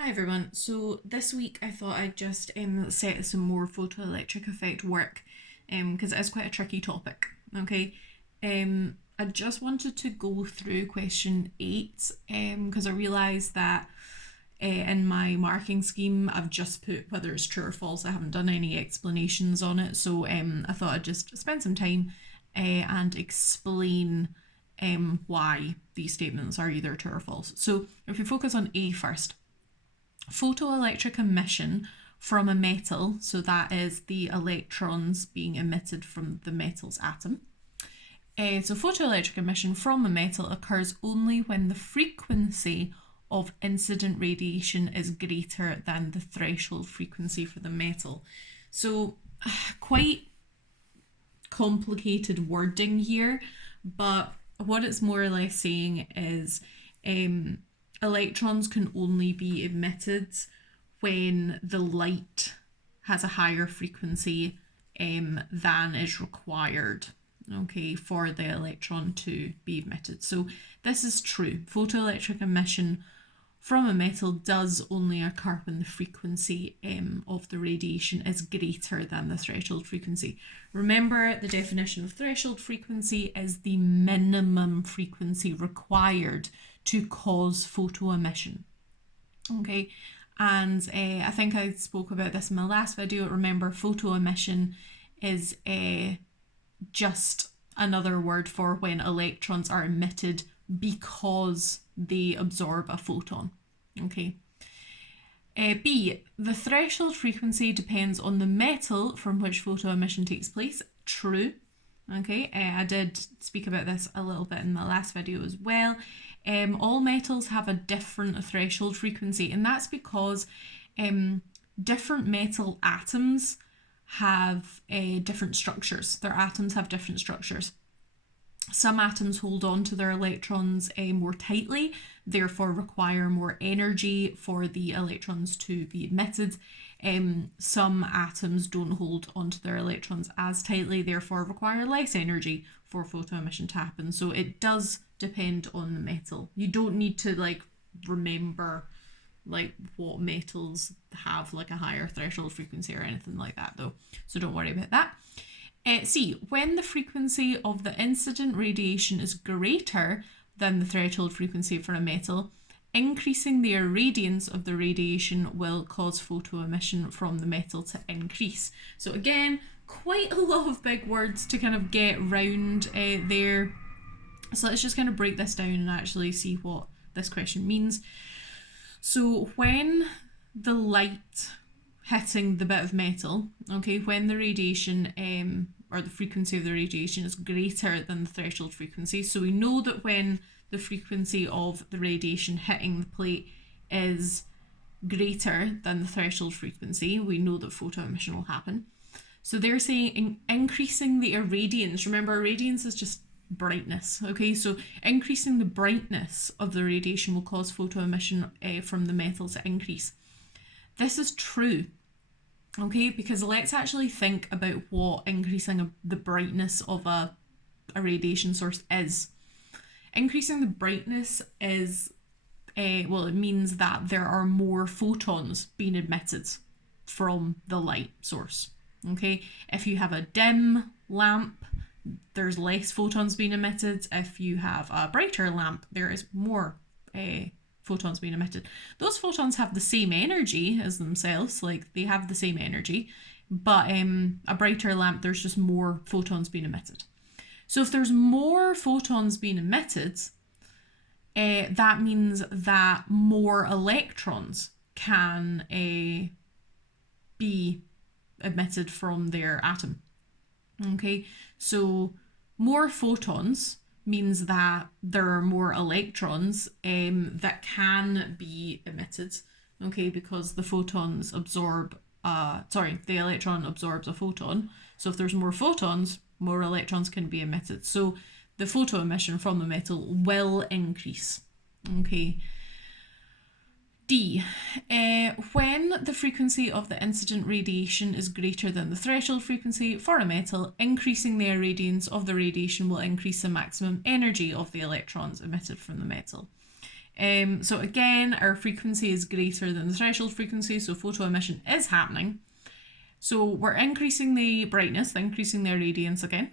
Hi everyone. So this week I thought I'd just set some more photoelectric effect work because it is quite a tricky topic. Okay. I just wanted to go through question 8 because I realised that in my marking scheme I've just put whether it's true or false. I haven't done any explanations on it. So I thought I'd just spend some time and explain why these statements are either true or false. So if we focus on A first, photoelectric emission from a metal, so that is the electrons being emitted from the metal's atom. So photoelectric emission from a metal occurs only when the frequency of incident radiation is greater than the threshold frequency for the metal. So quite complicated wording here, but what it's more or less saying is electrons can only be emitted when the light has a higher frequency than is required, okay, for the electron to be emitted. So this is true. Photoelectric emission from a metal does only occur when the frequency of the radiation is greater than the threshold frequency. Remember, the definition of threshold frequency is the minimum frequency required to cause photoemission. Okay, and I think I spoke about this in my last video. Remember, photoemission is just another word for when electrons are emitted because they absorb a photon. Okay. B, the threshold frequency depends on the metal from which photoemission takes place. True. Okay, I did speak about this a little bit in my last video as well. All metals have a different threshold frequency, and that's because different metal atoms have different structures. Their atoms have different structures. Some atoms hold on to their electrons more tightly, therefore require more energy for the electrons to be emitted. Some atoms don't hold onto their electrons as tightly, therefore require less energy for photoemission to happen. So it does depend on the metal. You don't need to remember what metals have a higher threshold frequency or anything like that though. So don't worry about that. C, when the frequency of the incident radiation is greater than the threshold frequency for a metal, increasing the irradiance of the radiation will cause photoemission from the metal to increase. So again, quite a lot of big words to kind of get round there. So let's just kind of break this down and actually see what this question means. So when the light hitting the bit of metal, okay, when the radiation or the frequency of the radiation is greater than the threshold frequency, so we know that when the frequency of the radiation hitting the plate is greater than the threshold frequency, we know that photoemission will happen. So they're saying increasing the irradiance. Remember, irradiance is just brightness, okay? So increasing the brightness of the radiation will cause photoemission from the metal to increase. This is true, okay, because let's actually think about what increasing the brightness of a radiation source is. Increasing the brightness is, it means that there are more photons being emitted from the light source, okay? If you have a dim lamp, there's less photons being emitted. If you have a brighter lamp, there is more photons being emitted. Those photons have the same energy as themselves, they have the same energy, but a brighter lamp, there's just more photons being emitted. So if there's more photons being emitted, that means that more electrons can be emitted from their atom. Okay, so more photons means that there are more electrons that can be emitted, okay, because the photons absorb, the electron absorbs a photon. So if there's more photons, more electrons can be emitted. So the photoemission from the metal will increase, okay. D, when the frequency of the incident radiation is greater than the threshold frequency for a metal, increasing the irradiance of the radiation will increase the maximum energy of the electrons emitted from the metal. So again, our frequency is greater than the threshold frequency, so photo emission is happening. So we're increasing the brightness, increasing their radiance again.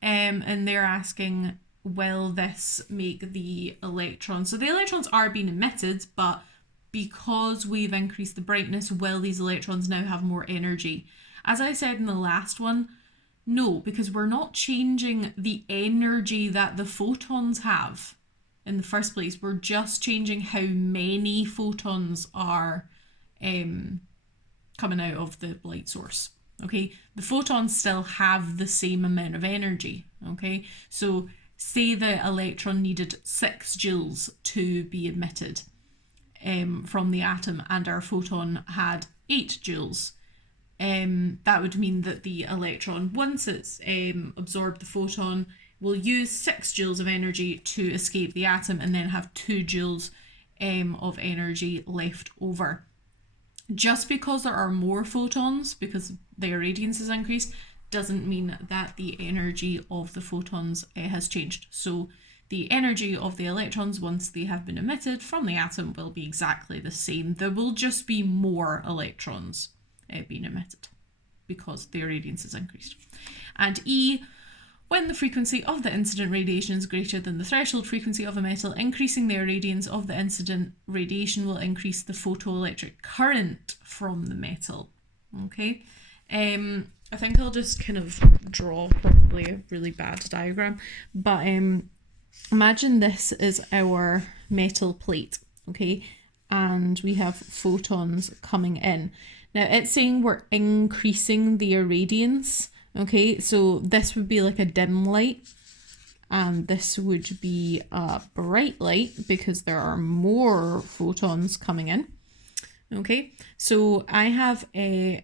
And they're asking, will this make the electrons? So the electrons are being emitted, but because we've increased the brightness, will these electrons now have more energy? As I said in the last one, no, because we're not changing the energy that the photons have in the first place. We're just changing how many photons are coming out of the light source. Okay, the photons still have the same amount of energy. Okay, so say the electron needed 6 joules to be emitted from the atom, and our photon had 8 joules. That would mean that the electron, once it's absorbed the photon, will use 6 joules of energy to escape the atom and then have 2 joules of energy left over. Just because there are more photons, because their radiance is increased, doesn't mean that the energy of the photons has changed. So the energy of the electrons, once they have been emitted from the atom, will be exactly the same. There will just be more electrons being emitted because their radiance is increased. And E, when the frequency of the incident radiation is greater than the threshold frequency of a metal, increasing the radiance of the incident radiation will increase the photoelectric current from the metal. Okay, I think I'll just kind of draw probably a really bad diagram, but imagine this is our metal plate, okay, and we have photons coming in. Now it's saying we're increasing the irradiance. Okay, so this would be like a dim light, and this would be a bright light because there are more photons coming in. Okay, so I have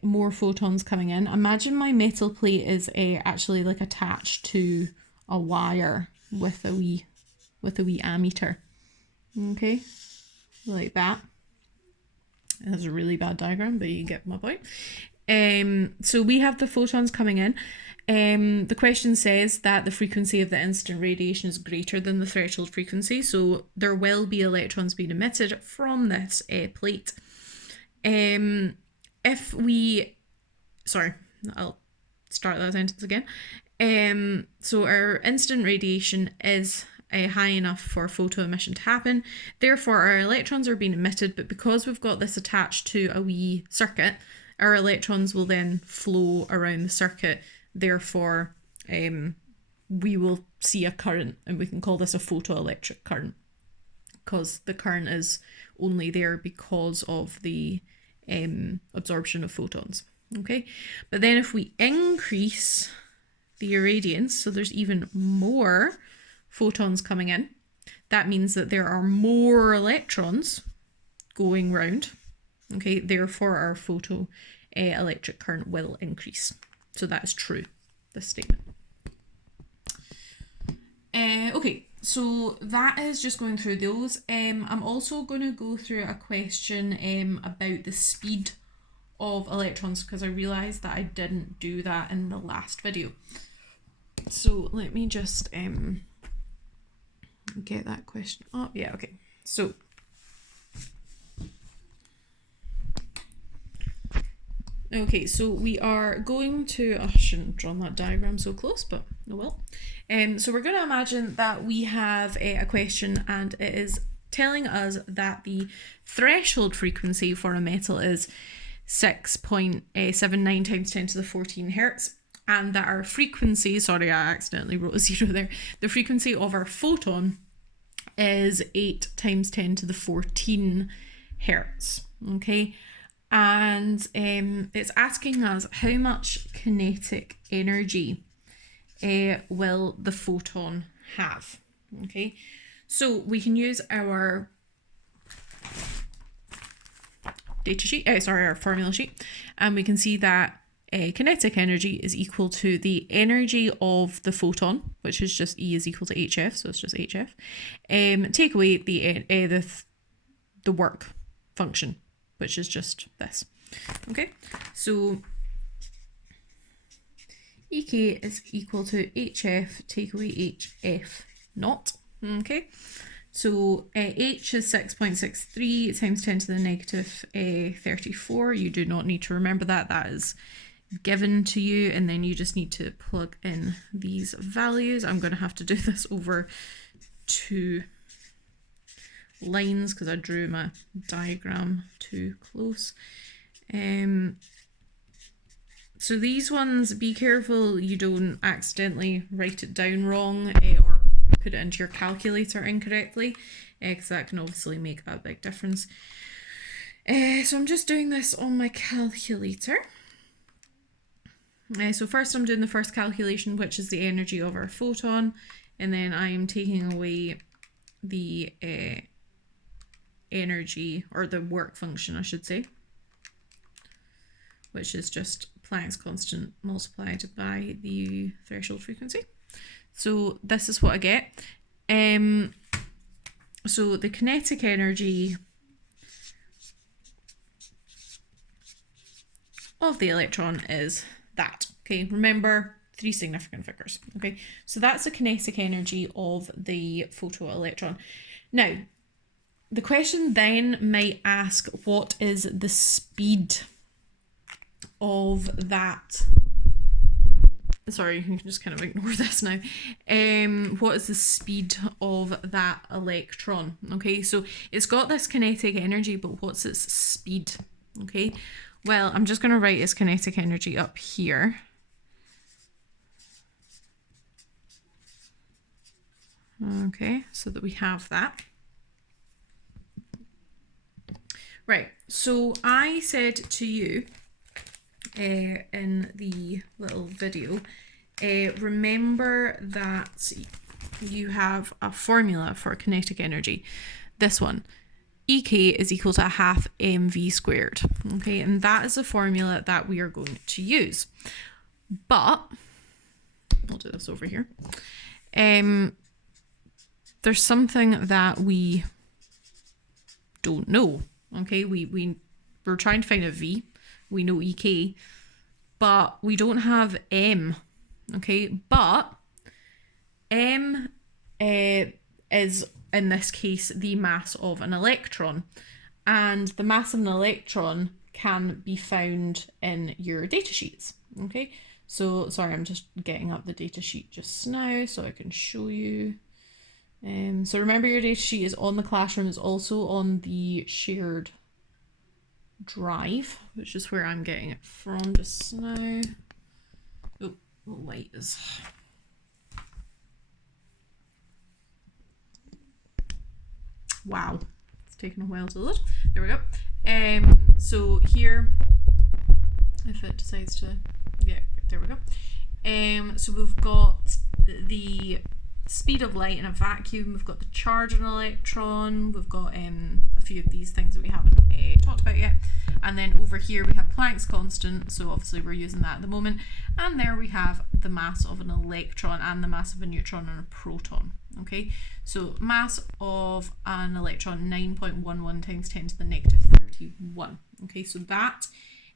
more photons coming in. Imagine my metal plate is actually like attached to a wire with a wee ammeter. Okay, like that. That's a really bad diagram, but you get my point. So we have the photons coming in. The question says that the frequency of the incident radiation is greater than the threshold frequency, so there will be electrons being emitted from this plate. I'll start that sentence again. So our incident radiation is high enough for photo emission to happen. Therefore, our electrons are being emitted, but because we've got this attached to a wee circuit, our electrons will then flow around the circuit. Therefore, we will see a current, and we can call this a photoelectric current because the current is only there because of the absorption of photons. Okay, but then if we increase the irradiance, so there's even more photons coming in, that means that there are more electrons going round. Okay, therefore our photoelectric current will increase. So that is true, this statement. Okay, so that is just going through those. I'm also going to go through a question about the speed of electrons, because I realised that I didn't do that in the last video. So let me just get that question up. Yeah, okay. So we are going to, I shouldn't have drawn that diagram so close, but oh well. So we're going to imagine that we have a question, and it is telling us that the threshold frequency for a metal is 6.79 times 10 to the 14 hertz, and that our frequency, sorry, I accidentally wrote a 0 there, the frequency of our photon is 8 times 10 to the 14 hertz, okay? And it's asking us how much kinetic energy will the photon have, okay? So we can use our our formula sheet, and we can see that kinetic energy is equal to the energy of the photon, which is just E is equal to HF, so it's just HF. Take away the work function, which is just this. Okay, so EK is equal to HF take away HF naught. Okay, So H is 6.63 times 10 to the negative 34. You do not need to remember that. That is given to you, and then you just need to plug in these values. I'm going to have to do this over 2 lines because I drew my diagram too close. So these ones, be careful you don't accidentally write it down wrong or put it into your calculator incorrectly, because that can obviously make a big difference. So I'm just doing this on my calculator. So first I'm doing the first calculation, which is the energy of our photon, and then I'm taking away the energy, or the work function I should say, which is just Planck's constant multiplied by the threshold frequency. So this is what I get. So the kinetic energy of the electron is that. Okay, remember 3 significant figures. Okay, so that's the kinetic energy of the photoelectron. Now, the question then might ask, what is the speed of that? Sorry, you can just kind of ignore this now. What is the speed of that electron? Okay, so it's got this kinetic energy, but what's its speed? Okay, well, I'm just going to write its kinetic energy up here. Okay, so that we have that. Right, so I said to you in the little video, remember that you have a formula for kinetic energy. This one, EK is equal to 1/2 mv squared. Okay, and that is the formula that we are going to use. But I'll do this over here. There's something that we don't know. Okay, we're trying to find a V. We know EK, but we don't have M. Okay, but M is in this case the mass of an electron, and the mass of an electron can be found in your data sheets. Okay, so sorry, I'm just getting up the data sheet just now so I can show you. So remember, your data sheet is on the Classroom, is also on the shared drive, which is where I'm getting it from just now. Oh, the light is... Wow, it's taken a while to load. There we go. So here, if it decides to... Yeah, there we go. So we've got the speed of light in a vacuum, we've got the charge on an electron, we've got a few of these things that we haven't talked about yet, and then over here we have Planck's constant, so obviously we're using that at the moment, and there we have the mass of an electron and the mass of a neutron and a proton. Okay, so mass of an electron, 9.11 times 10 to the negative 31. Okay, so that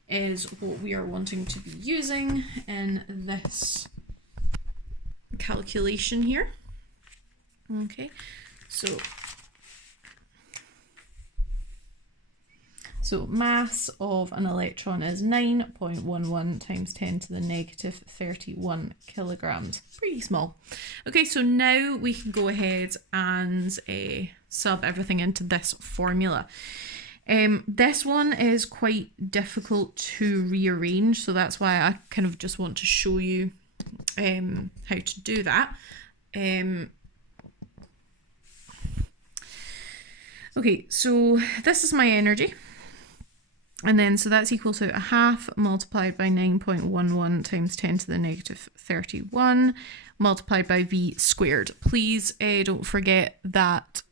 is what we are wanting to be using in this calculation here. Okay, so mass of an electron is 9.11 times 10 to the negative 31 kilograms. Pretty small. Okay, so now we can go ahead and sub everything into this formula. This one is quite difficult to rearrange, so that's why I kind of just want to show you how to do that. Okay, so this is my energy, and then so that's equal to 1/2 multiplied by 9.11 times 10 to the negative 31 multiplied by V squared. Please don't forget that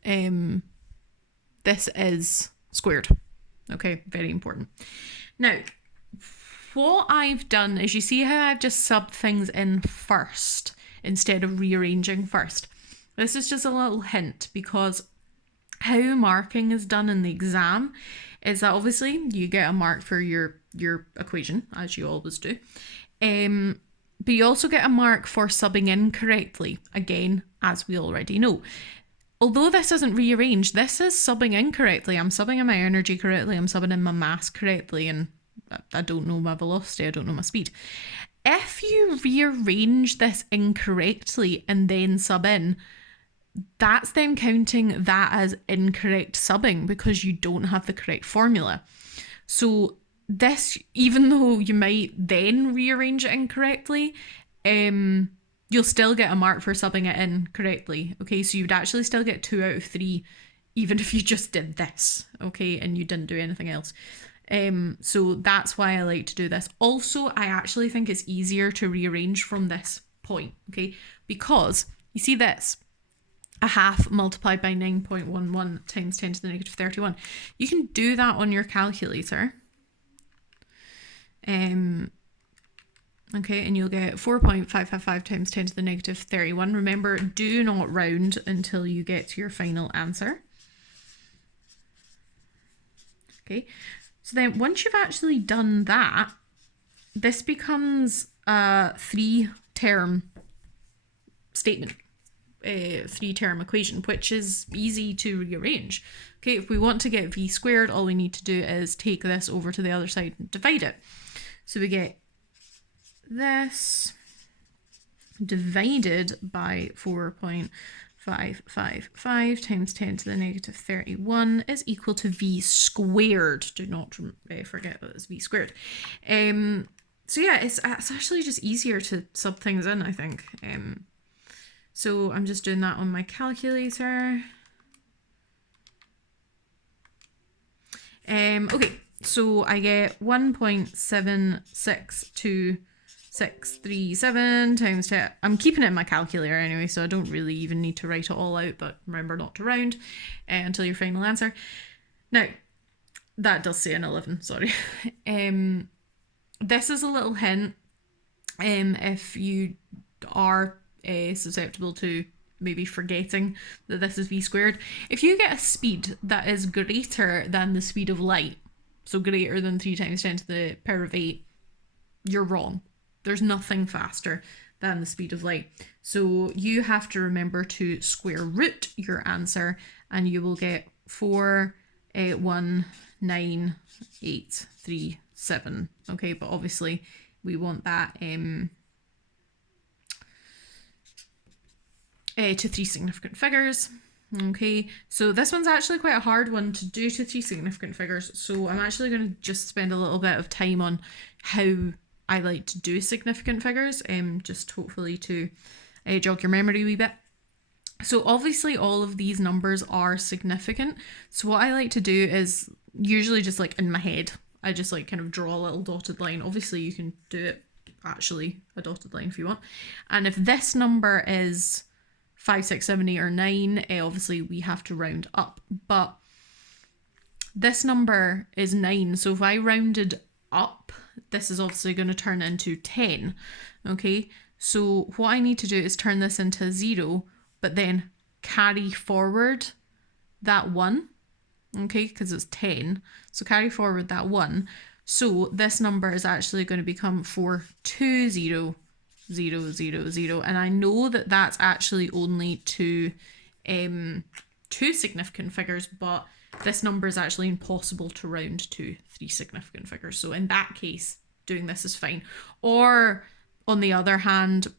this is squared. Okay, very important. Now, what I've done is, you see how I've just subbed things in first instead of rearranging first. This is just a little hint, because how marking is done in the exam is that obviously you get a mark for your equation, as you always do, but you also get a mark for subbing in correctly, again, as we already know. although this isn't rearranged, this is subbing incorrectly. I'm subbing in my energy correctly, I'm subbing in my mass correctly, and I don't know my velocity, I don't know my speed. If you rearrange this incorrectly and then sub in, that's then counting that as incorrect subbing because you don't have the correct formula. So this, even though you might then rearrange it incorrectly, you'll still get a mark for subbing it in correctly. Okay, so you'd actually still get 2 out of 3 even if you just did this, okay, and you didn't do anything else. So that's why I like to do this. Also, I actually think it's easier to rearrange from this point, okay, because you see this, a half multiplied by 9.11 times 10 to the negative 31. You can do that on your calculator. Okay, and you'll get 4.555 times 10 to the negative 31. Remember, do not round until you get to your final answer. Okay, so then once you've actually done that, this becomes a 3-term statement, a 3-term equation, which is easy to rearrange. Okay, if we want to get v squared, all we need to do is take this over to the other side and divide it. So we get this divided by 4.555 times 10 to the negative 31 is equal to v squared. Do not forget that it's v squared. So yeah, it's actually just easier to sub things in, I think. So I'm just doing that on my calculator. Okay, so I get 1.76267 times 10. I'm keeping it in my calculator anyway, so I don't really even need to write it all out, but remember not to round until your final answer. Now, that does say an 11, sorry. This is a little hint if you are susceptible to maybe forgetting that this is v squared. If you get a speed that is greater than the speed of light, so greater than 3 times 10 to the power of 8, you're wrong. There's nothing faster than the speed of light. So you have to remember to square root your answer and you will get 4,19837. Okay, but obviously we want that to 3 significant figures. Okay, so this one's actually quite a hard one to do to 3 significant figures, so I'm actually going to just spend a little bit of time on how I like to do significant figures, just hopefully to jog your memory a wee bit. So obviously all of these numbers are significant, so what I like to do is usually just like in my head, I just like kind of draw a little dotted line. Obviously you can do it actually a dotted line if you want, and if this number is 5, 6, 7, 8, or 9, obviously we have to round up, but this number is 9, so if I rounded up, this is obviously going to turn into 10. Okay, so what I need to do is turn this into 0, but then carry forward that 1, okay, because it's 10, so carry forward that 1, so this number is actually going to become 420,000, and I know that that's actually only two significant figures, but this number is actually impossible to round to 3 significant figures. So in that case, doing this is fine. Or on the other hand,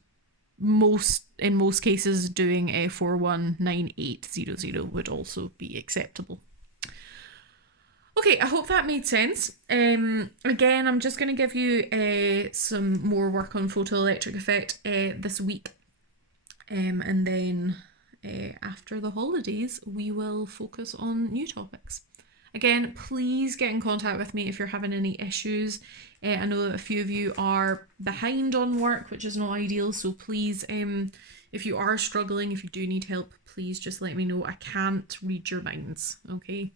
in most cases, doing a 419800 would also be acceptable. Okay, I hope that made sense. Again, I'm just going to give you some more work on photoelectric effect this week. And then after the holidays, we will focus on new topics. Again, please get in contact with me if you're having any issues. I know that a few of you are behind on work, which is not ideal. So please, if you are struggling, if you do need help, please just let me know. I can't read your minds, okay?